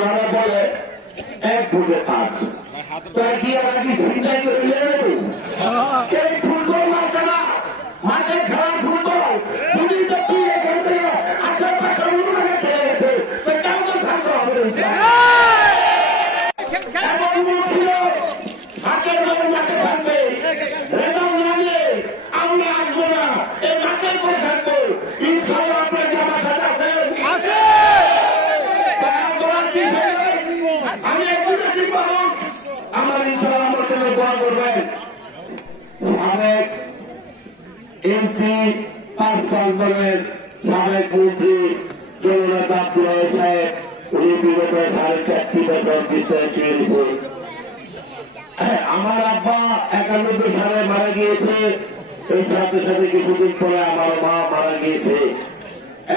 ওনারা বলে 1 ফুটে 5 তাই কি আর কি চিন্তাই করে এই ফুটবল মাঠে না মাঠে খেলার ফুটবল যদি তো কি এখান থেকে আশেপাশে উন্নয়নে খেলে গেছে তো কেমন থাকতে হবে মাঠের মধ্যে মাঠে থাকবে রেজাল্ট না নিয়ে আমরা আসবো না এই মাঠের করে থাকবো ইনশাআল্লাহ আপনার জামা সাথে আছে আমি একটু মানুষ আমার ইনশাআল্লাহ আমার জন্য দোয়া করবেন সাবেক এমপি 5 দলের সাবেক মন্ত্রী জননেতা আব্দুল সাহেব উনি বিগত 4.5 বছর বিষয়ে ছিলেন। আমার আব্বা 91 সালে মারা গিয়েছে, এই সাথে সাথে কিছুদিন পরে আমার মা মারা গিয়েছে।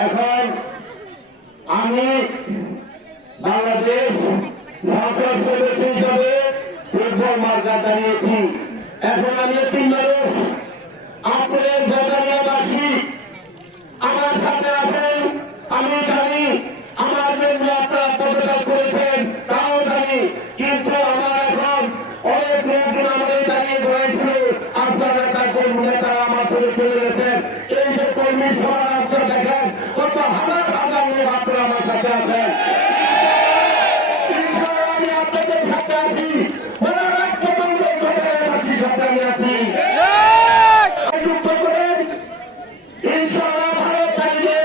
এখন আমি বাংলাদেশ সংসদ সদস্য হিসাবে ফুটবল মার্কা দাঁড়িয়েছি। এখন আমি 3 মানুষ আপনাদের গদানিয়াবাসী আমার সাথে আছেন, আমি জানি আমার জন্য আপনারা পদত্যাগ করেছেন তাও জানি, কিন্তু আমার এখন অনেক লোকজন আমাদের দাঁড়িয়ে রয়েছে, আপনারা তার কর্মী নেতারা আমার করে চলে গেছেন। এই যে কর্মী সভা আপনারা দেখেন কত হাজার হাজার লোক আপনারা আমার সাথে আছেন। আমি আপনাদের সাথে আছি, মনে রাখতে পারবেন সাথে আমি আছি। যুক্ত করেন ইনশাআল্লাহ ভারত চাইলে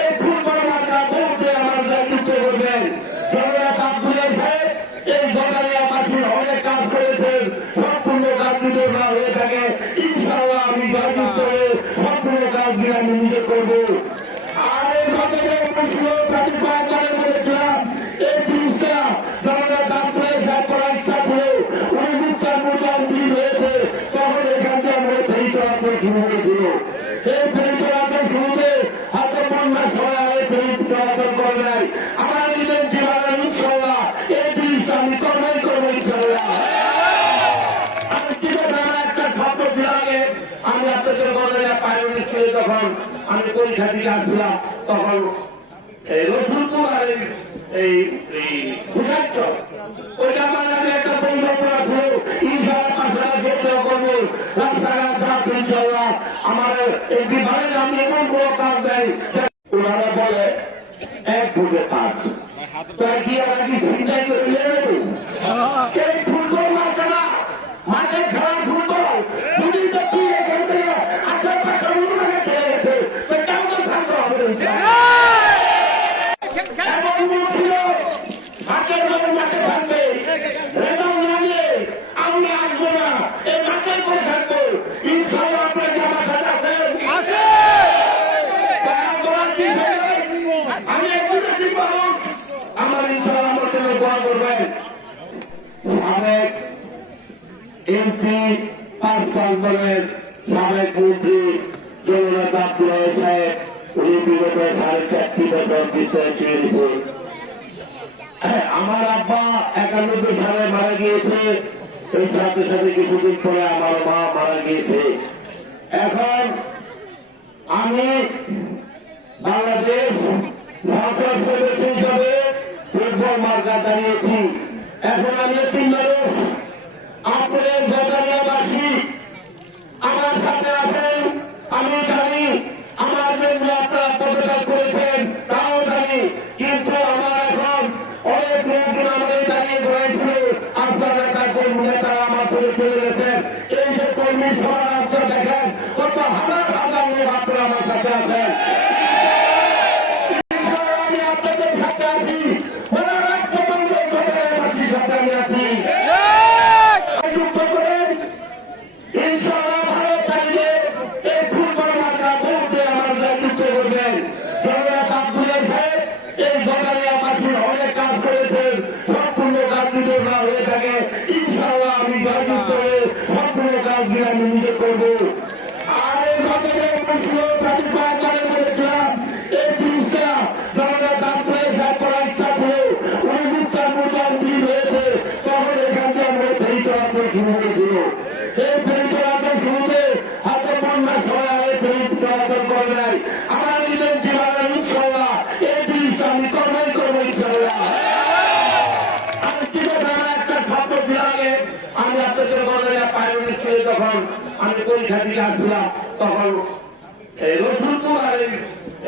এই ফুটবল মার্কা বলতে আমার যুক্ত করবেন। জননেতা আব্দুল সাহেব এই গদানিয়াবাসীর অনেক কাজ করেছেন, সম্পূর্ণ কাজ যদি না হয়ে থাকে ইনশাআল্লাহ আমি যুক্ত হয়ে সম্পূর্ণ কাজগুলি আমি নিজে করবো। আর এই গদানিয়া প্রশ্ন প্রতিপাদনে বলেছিলাম এই জিনিসটা জননেতা আব্দুল সাহেব করার ইচ্ছা ছিল, উনি মুক্তার মুদ্রার বিল হয়েছে তখন এখান থেকে আমাদের ফেরি চলাচল শুরু হয়েছিল। এই ফেরি চলাচল শুরুতে হয়তো বন্যার সময় আমি ফেরি চলাচল করে নাই, আমার নিজের জীবনের ইনশাআল্লাহ এই জিনিসটা আমি কর্মই করবো ইনশাআল্লাহ। আমি ঠিক আছে আমার একটা শব্দ বিভাগে আমি আপনাদের বলে প্রাইমারি স্কুলে যখন আমি পরীক্ষা দিতে আসছিলাম তখন এই রসুলপুর আর এই হুসাইট ওইটা মানে আমি একটা পরিকল্পনা ছিল ইনশাআল্লাহ পাশাপাশি করবো রাস্তাঘাট ধাপ ইনশাআল্লাহ আমার এই বিভাগে আমি এমন কোনো কাজ দেয় ওনারা বলে 1 ফুটে 5 তাই কি আর কি চিন্তাই করে এই ফুটবল মাঠে না মাঠে খেলার ফুটবল যদি তো কি এখান থেকে আশেপাশে উন্নয়নে খেলে গেছে তো কেমন থাকতে হবে মাঠের মধ্যে মাঠে থাকবে রেজাল্ট না নিয়ে আমরা আসবো না এই মাঠের করে থাকবো ইনশাআল্লাহ আপনার জামা সাথে আছে আমি একটু মানুষ আমার ইনশাআল্লাহ আমার জন্য দোয়া করবেন সাবেক এমপি 5 দলের সাবেক মন্ত্রী জননেতা আব্দুল সাহেব উনি বিগত 4.5 বছর বিষয়ে ছিলেন। আমার আব্বা 91 সালে মারা গিয়েছে, এই সাথে সাথে কিছুদিন পরে আমার মা মারা গিয়েছে। এখন আমি বাংলাদেশ সংসদ সদস্য হিসাবে ফুটবল মার্কা দাঁড়িয়েছি। এখন আমি 3 মানুষ আপনাদের গদানিয়াবাসী আমার সাথে আছেন, আমি জানি আমার জন্য আপনারা পদত্যাগ করেছেন তাও জানি, কিন্তু আমার এখন অনেক লোকজন আমাদের দাঁড়িয়ে রয়েছে, আপনারা তার কর্মী নেতারা আমার করে চলে গেছেন। এই যে কর্মী সভা আপনারা দেখেন কত হাজার হাজার লোক আপনারা আমার সাথে আছেন। আমি আপনাদের সাথে আছি, মনে রাখতে পারবেন সাথে আমি আছি। যুক্ত করেন ইনশাআল্লাহ ভারত চাইলে এই ফুটবল মার্কা বলতে আমার যুক্ত করবেন। জননেতা আব্দুল সাহেব এই গদানিয়াবাসীর অনেক কাজ করেছেন, সম্পূর্ণ কাজ যদি না হয়ে থাকে ইনশাআল্লাহ আমি যুক্ত হয়ে সম্পূর্ণ কাজগুলি আমি নিজে করবো। আর এই গদানিয়া প্রশ্ন প্রতিপাদনে বলেছিলাম এই জিনিসটা জননেতা আব্দুল সাহেব করার ইচ্ছা ছিল, উনি মুক্তার মুদ্রার বিল হয়েছে তখন এখান থেকে আমাদের ফেরি চলাচল শুরু হয়েছিল। এই ফেরি চলাচল শুরুতে হয়তো বন্যার সময় আমি ফেরি চলাচল করে নাই, আমার নিজের জীবনের ইনশাআল্লাহ এই জিনিসটা আমি কর্মই করবো ইনশাআল্লাহ। বছর বলে প্রাইমারি স্কুলে যখন আমি পরীক্ষা দিতে আসছিলাম তখন রসুলপুর আর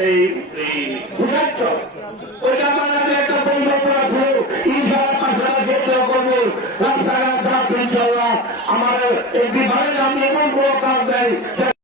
এই ভূষাচ্ছ ওইটা মানে আমি একটা পরিকল্পনা ছিল ইনশাআল্লাহ পাশাপাশি করবো রাস্তাঘাট ইনশাআল্লাহ আমার এই বিভাগে আমি এমন কোনো কাজ দেয়